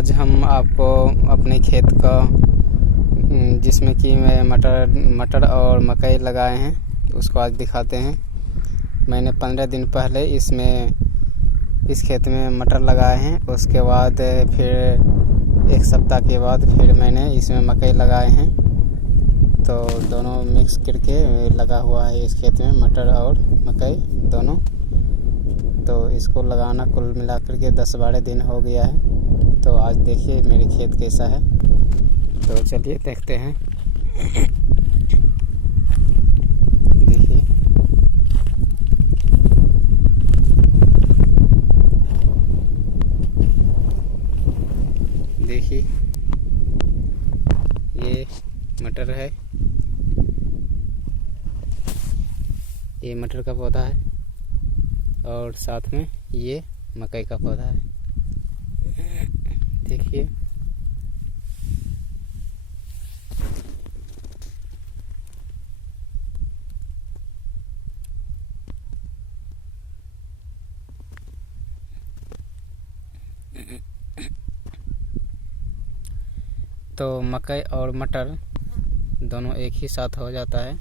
आज हम आपको अपने खेत का जिसमें कि मैं मटर और मकई लगाए हैं उसको आज दिखाते हैं। मैंने 15 दिन पहले इस खेत में मटर लगाए हैं। उसके बाद फिर एक सप्ताह के बाद फिर मैंने इसमें मकई लगाए हैं। तो दोनों मिक्स करके लगा हुआ है इस खेत में, मटर और मकई दोनों। तो इसको लगाना कुल मिलाकर के 10-12 दिन हो गया है। तो आज देखिए मेरे खेत कैसा है। तो चलिए देखते हैं। देखिए देखिए ये मटर है, ये मटर का पौधा है और साथ में ये मकई का पौधा है। देखिए तो मकई और मटर दोनों एक ही साथ हो जाता है।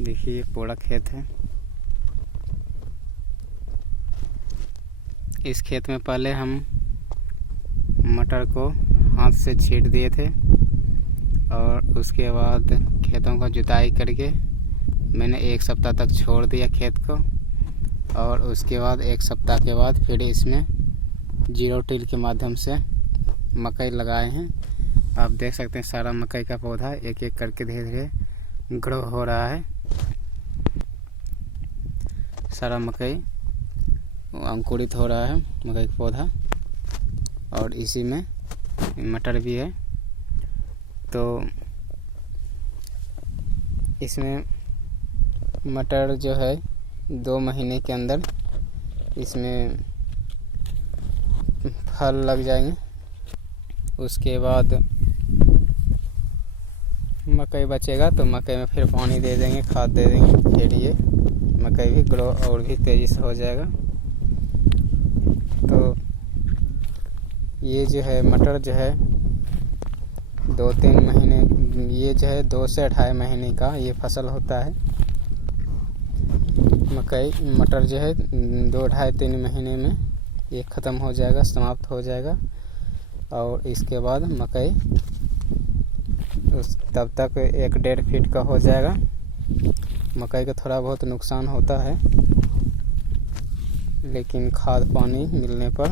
देखिए पूरा खेत है। इस खेत में पहले हम मटर को हाथ से छींट दिए थे और उसके बाद खेतों का जुताई करके मैंने एक सप्ताह तक छोड़ दिया खेत को। और उसके बाद एक सप्ताह के बाद फिर इसमें जीरो टिल के माध्यम से मकई लगाए हैं। आप देख सकते हैं सारा मकई का पौधा एक एक करके धीरे धीरे ग्रो हो रहा है। सारा मकई अंकुरित हो रहा है, मकई का पौधा, और इसी में मटर भी है। तो इसमें मटर जो है 2 महीने के अंदर इसमें फल लग जाएंगे। उसके बाद मकई बचेगा तो मकई में फिर पानी दे देंगे, खाद दे देंगे, फिर ये मकई भी ग्रो और भी तेज़ी से हो जाएगा। तो ये जो है मटर जो है 2-3 महीने, ये जो है 2 से 2.5 महीने का ये फसल होता है। मटर जो है 2-2.5-3 महीने में ये ख़त्म हो जाएगा, समाप्त हो जाएगा। और इसके बाद मकई तब तक 1-1.5 फीट का हो जाएगा। मकई का थोड़ा बहुत नुकसान होता है, लेकिन खाद पानी मिलने पर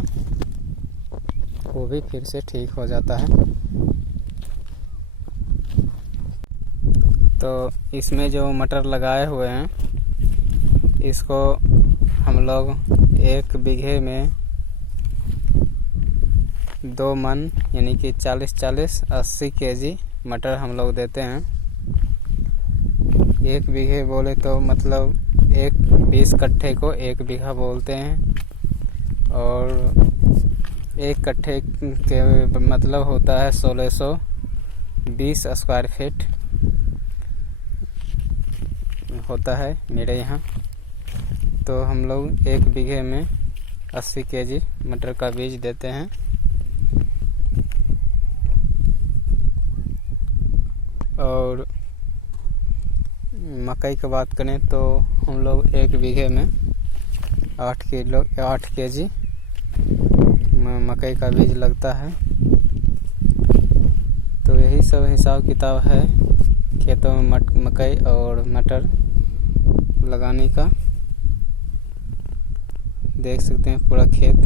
वो भी फिर से ठीक हो जाता है। तो इसमें जो मटर लगाए हुए हैं इसको हम लोग 1 बीघे में 2 मन यानी कि 40-40 80 केजी मटर हम लोग देते हैं। 1 बीघे बोले तो मतलब 20 कट्ठे को 1 बीघा बोलते हैं। और 1 कट्ठे के मतलब होता है 1620 स्क्वायर फीट होता है मेरे यहाँ। तो हम लोग 1 बीघे में 80 केजी मटर का बीज देते हैं। और मकई की बात करें तो हम लोग 1 बीघे में 8 केजी मकई का बीज लगता है। तो यही सब हिसाब किताब है खेतों में मकई और मटर लगाने का। देख सकते हैं पूरा खेत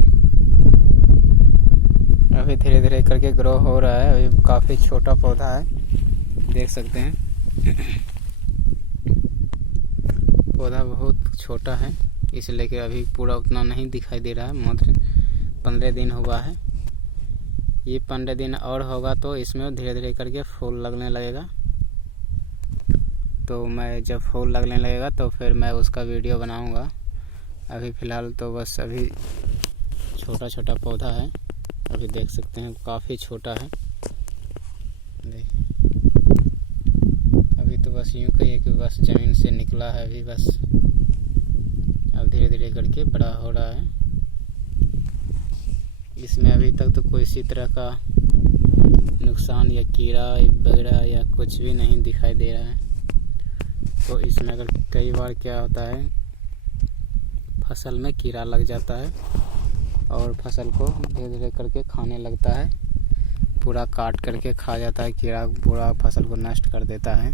अभी धीरे धीरे करके ग्रो हो रहा है। अभी काफ़ी छोटा पौधा है, देख सकते हैं पौधा बहुत छोटा है, इसलिए कि अभी पूरा उतना नहीं दिखाई दे रहा है। मात्र 15 दिन हुआ है। ये 15 दिन और होगा तो इसमें धीरे धीरे करके फूल लगने लगेगा। तो मैं जब फूल लगने लगेगा तो फिर मैं उसका वीडियो बनाऊंगा। अभी फ़िलहाल तो बस अभी छोटा छोटा पौधा है। अभी देख सकते हैं काफ़ी छोटा है। अभी तो बस यूँ कहिए कि बस ज़मीन से निकला है, अभी बस धीरे धीरे करके बड़ा हो रहा है। इसमें अभी तक तो कोई इसी तरह का नुकसान या कीड़ा वगैरह या कुछ भी नहीं दिखाई दे रहा है। तो इसमें अगर कई बार क्या होता है, फसल में कीड़ा लग जाता है और फसल को धीरे धीरे करके खाने लगता है, पूरा काट करके खा जाता है कीड़ा, पूरा फसल को नष्ट कर देता है।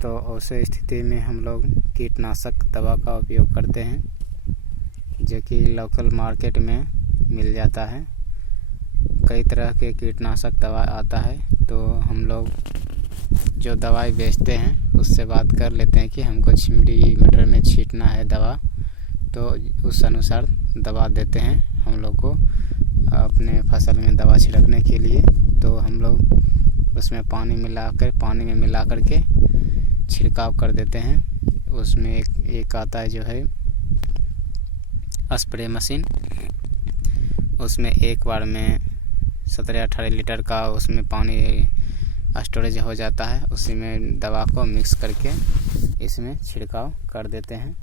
तो ऐसे स्थिति में हम लोग कीटनाशक दवा का उपयोग करते हैं, जो कि लोकल मार्केट में मिल जाता है। कई तरह के कीटनाशक दवा आता है, तो हम लोग जो दवाई बेचते हैं उससे बात कर लेते हैं कि हमको छिमड़ी मटर में छींटना है दवा, तो उस अनुसार दवा देते हैं हम लोग को अपने फसल में दवा छिड़कने के लिए। तो हम लोग उसमें पानी में मिला करके छिड़काव कर देते हैं। उसमें एक आता है जो है स्प्रे मशीन, उसमें एक बार में 17-18 लीटर का उसमें पानी स्टोरेज हो जाता है। उसी में दवा को मिक्स करके इसमें छिड़काव कर देते हैं,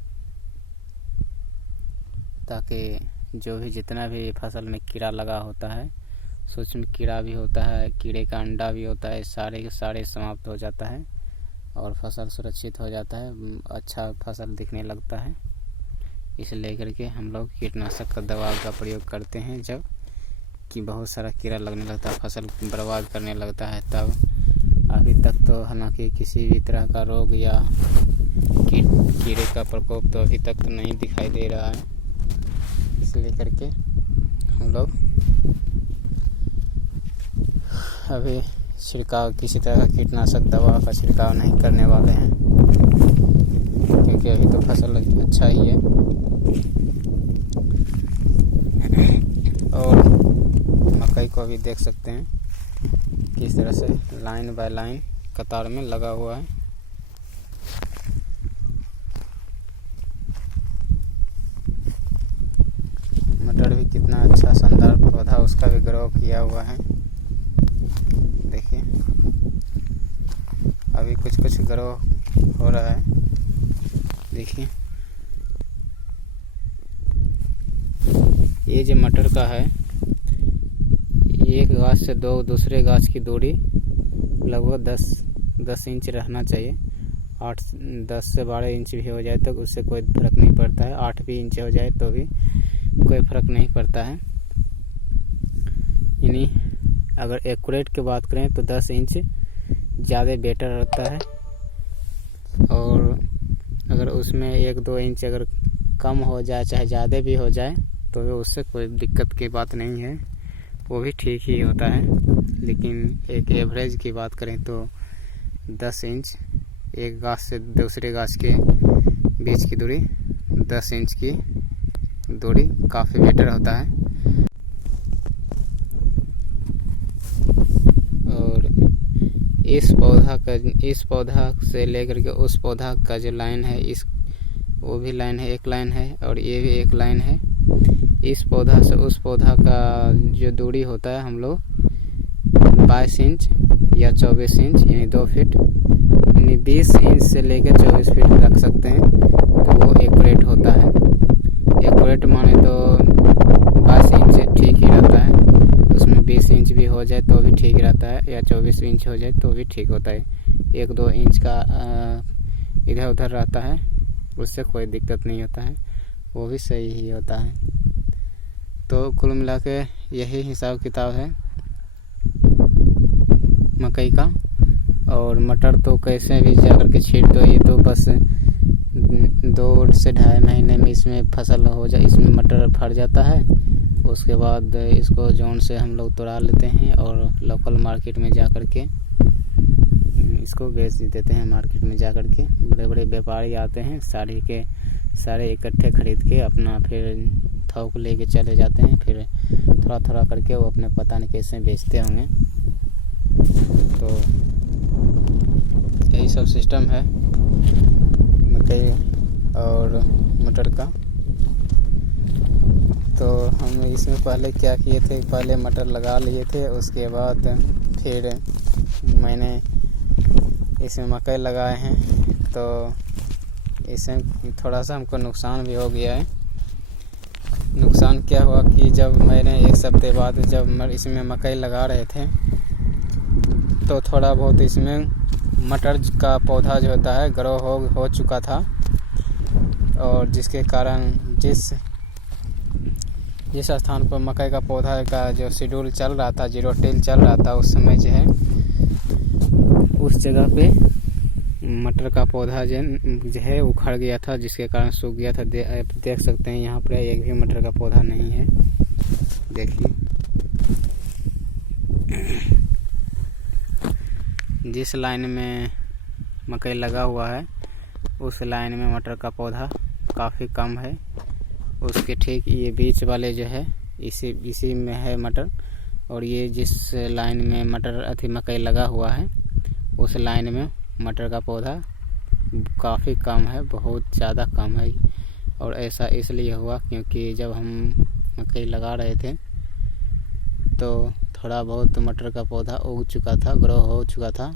ताकि जो भी जितना भी फसल में कीड़ा लगा होता है, सूक्ष्म कीड़ा भी होता है, कीड़े का अंडा भी होता है, सारे के सारे समाप्त हो जाता है और फसल सुरक्षित हो जाता है, अच्छा फसल दिखने लगता है। इसलिए करके हम लोग कीटनाशक का दवा का प्रयोग करते हैं जब कि बहुत सारा कीड़ा लगने लगता है, फसल बर्बाद करने लगता है तब। अभी तक तो हालांकि किसी भी तरह का रोग या कीड़े का प्रकोप तो अभी तक तो नहीं दिखाई दे रहा है। इसलिए करके हम लोग अभी छिड़काव किसी तरह का कीटनाशक दवा का छिड़काव नहीं करने वाले हैं, क्योंकि अभी तो फसल अच्छा ही है। और मकई को भी देख सकते हैं किस तरह से लाइन बाय लाइन कतार में लगा हुआ है। मटर भी कितना अच्छा शानदार पौधा उसका भी ग्रो किया हुआ है। देखिए अभी कुछ ग्रो हो रहा है। देखिए ये जो मटर का है, एक गाछ से दूसरे गाछ की दूरी लगभग 10 इंच रहना चाहिए। 10 से 12 इंच भी हो जाए तो उससे कोई फर्क नहीं पड़ता है, 8 भी इंच हो जाए तो भी कोई फर्क नहीं पड़ता है। यानी अगर एक्यूरेट की बात करें तो 10 इंच ज़्यादा बेटर रहता है, और अगर उसमें 1-2 इंच अगर कम हो जाए चाहे ज़्यादा भी हो जाए तो उससे कोई दिक्कत की बात नहीं है, वो भी ठीक ही होता है। लेकिन एक एवरेज की बात करें तो 10 इंच एक गाछ से दूसरे गाछ के बीच की दूरी 10 इंच की दूरी काफ़ी बेटर होता है। और इस पौधा से लेकर के उस पौधा का जो लाइन है, वो भी लाइन है, एक लाइन है, और ये भी एक लाइन है। इस पौधा से उस पौधा का जो दूरी होता है हम लोग 22 इंच या 24 इंच यानी 2 फीट, यानी 20 इंच से लेकर 24 फीट रख सकते हैं, तो वो एक्यूरेट होता है। एक्यूरेट माने तो 22 इंच ठीक ही रहता है, उसमें 20 इंच भी हो जाए तो भी ठीक रहता है, या 24 इंच हो जाए तो भी ठीक होता है। 1-2 इंच का इधर उधर रहता है, उससे कोई दिक्कत नहीं होता है, वो भी सही ही होता है। तो कुल मिला के यही हिसाब किताब है मकई का। और मटर तो कैसे भी जा कर के छींट दो, ये तो बस 2 से 2.5 महीने में इसमें फसल हो जाए, इसमें मटर फट जाता है। उसके बाद इसको जौन से हम लोग तोड़ा लेते हैं और लोकल मार्केट में जा कर के इसको बेच देते हैं। मार्केट में जा कर के बड़े बड़े व्यापारी आते हैं, सारे इकट्ठे खरीद के अपना फिर थोक लेके चले जाते हैं, फिर थोड़ा थोड़ा करके वो अपने पता नहीं कैसे बेचते होंगे। तो यही सब सिस्टम है मकई और मटर का। तो हम इसमें पहले क्या किए थे, पहले मटर लगा लिए थे, उसके बाद फिर मैंने इसमें मकई लगाए हैं। तो इससे थोड़ा सा हमको नुकसान भी हो गया है। नुकसान क्या हुआ कि जब मैंने 1 हफ्ते बाद जब इसमें मकई लगा रहे थे तो थोड़ा बहुत इसमें मटर का पौधा जो होता है ग्रो हो चुका था, और जिसके कारण जिस स्थान पर मकई का पौधा का जो शेड्यूल चल रहा था, 0 टिल चल रहा था, उस समय जो है उस जगह पे मटर का पौधा जो है उखड़ गया था, जिसके कारण सूख गया था। देख सकते हैं यहाँ पर एक भी मटर का पौधा नहीं है। देखिए, जिस लाइन में मकई लगा हुआ है उस लाइन में मटर का पौधा काफ़ी कम है। उसके ठीक ये बीच वाले जो है इसी में है मटर, और ये जिस लाइन में मकई लगा हुआ है उस लाइन में मटर का पौधा काफ़ी कम है, बहुत ज़्यादा कम है। और ऐसा इसलिए हुआ क्योंकि जब हम मकई लगा रहे थे तो थोड़ा बहुत मटर का पौधा उग चुका था, ग्रो हो चुका था,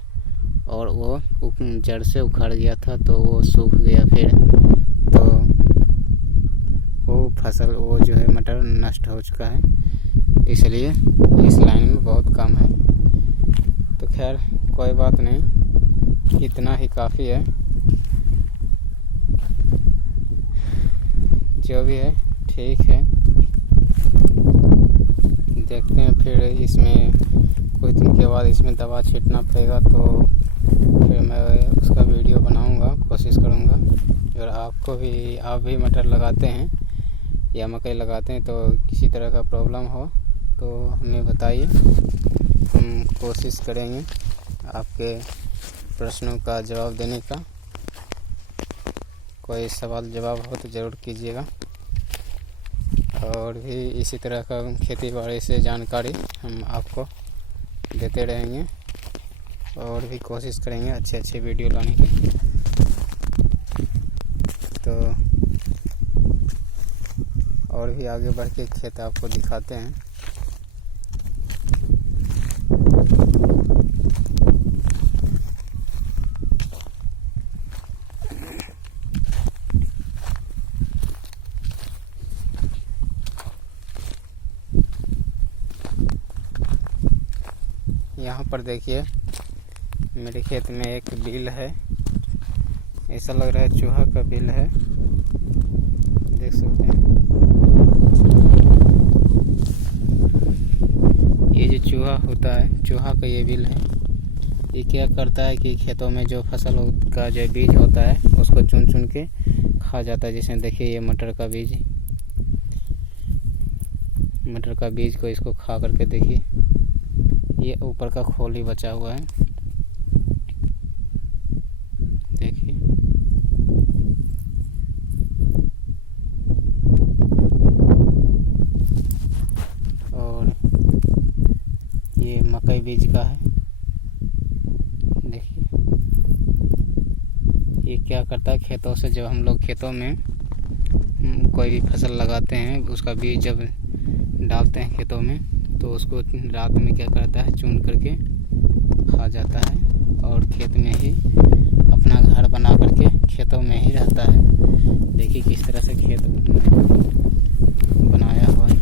और वो जड़ से उखड़ गया था, तो वो सूख गया। फिर तो वो फसल वो जो है मटर नष्ट हो चुका है, इसलिए इस लाइन में बहुत कम है। तो खैर कोई बात नहीं, इतना ही काफ़ी है। जो भी है ठीक है, देखते हैं फिर इसमें कुछ दिन के बाद इसमें दवा छींटना पड़ेगा, तो फिर मैं उसका वीडियो बनाऊंगा, कोशिश करूंगा। अगर आप भी मटर लगाते हैं या मकई लगाते हैं तो किसी तरह का प्रॉब्लम हो तो हमें बताइए, हम कोशिश करेंगे आपके प्रश्नों का जवाब देने का। कोई सवाल जवाब हो तो ज़रूर कीजिएगा, और भी इसी तरह का खेती बाड़ी से जानकारी हम आपको देते रहेंगे, और भी कोशिश करेंगे अच्छे वीडियो लाने की। तो और भी आगे बढ़ के खेत आपको दिखाते हैं। यहाँ पर देखिए मेरे खेत में एक बिल है, ऐसा लग रहा है चूहा का बिल है, देख सकते हैं। ये जो चूहा होता है, चूहा का ये बिल है। ये क्या करता है कि खेतों में जो फसल का जो बीज होता है उसको चुन के खा जाता है। जैसे देखिए ये मटर का बीज को इसको खा करके देखिए, ये ऊपर का खोल ही बचा हुआ है, देखिए। और ये मकई बीज का है, देखिए। ये क्या करता है, खेतों से जब हम लोग खेतों में कोई भी फसल लगाते हैं उसका बीज जब डालते हैं खेतों में तो उसको रात में क्या करता है, चुन करके खा जाता है, और खेत में ही अपना घर बना करके खेतों में ही रहता है। देखिए किस तरह से खेत बनाया हुआ है,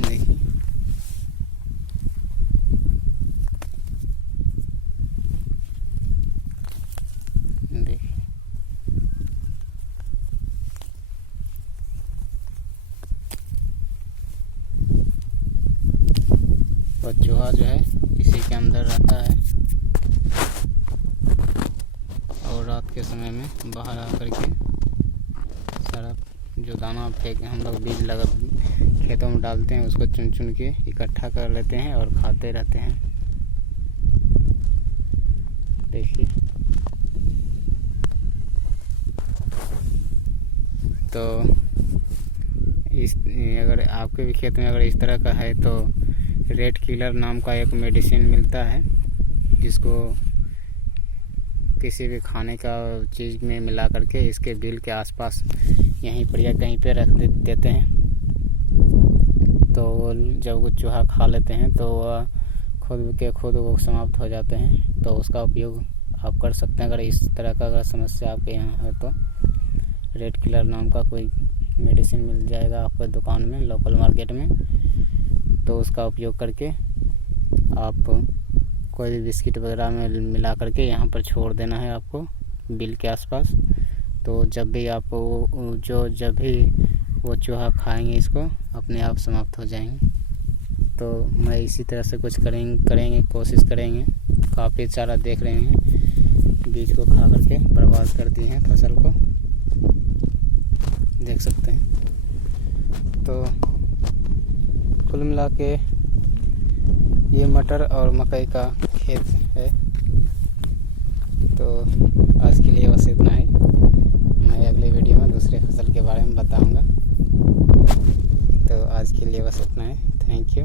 देखिए। देखिए और चूहा जो है इसी के अंदर रहता है, और रात के समय में बाहर आकर के सारा जो दाना फेंक हम लोग बीज लगा खेतों में डालते हैं उसको चुन के इकट्ठा कर लेते हैं और खाते रहते हैं। देखिए, तो अगर आपके भी खेत में अगर इस तरह का है तो रेड किलर नाम का एक मेडिसिन मिलता है, जिसको किसी भी खाने का चीज़ में मिला करके इसके बिल के आसपास यहीं पर या कहीं पे रख देते हैं, तो जब वो चूहा खा लेते हैं तो वह खुद वो समाप्त हो जाते हैं। तो उसका उपयोग आप कर सकते हैं। अगर इस तरह का अगर समस्या आपके यहाँ है तो रेड किलर नाम का कोई मेडिसिन मिल जाएगा आपको दुकान में, लोकल मार्केट में। तो उसका उपयोग करके आप कोई भी बिस्किट वगैरह में मिला करके यहाँ पर छोड़ देना है आपको बिल के आसपास। तो जब भी आप जब भी वो चूहा खाएंगे इसको, अपने आप समाप्त हो जाएंगे। तो मैं इसी तरह से कुछ करेंगे कोशिश करेंगे। काफ़ी चारा देख रहे हैं, बीज को खा करके बर्बाद कर दिए हैं फसल को, देख सकते हैं। तो कुल मिला के ये मटर और मकई का खेत है। तो आज के लिए बस इतना ही। मैं अगले वीडियो में दूसरे फसल के बारे में बताऊंगा। तो आज के लिए बस इतना है। थैंक यू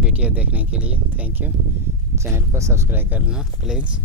वीडियो देखने के लिए। Thank you. चैनल को सब्सक्राइब करना प्लीज़।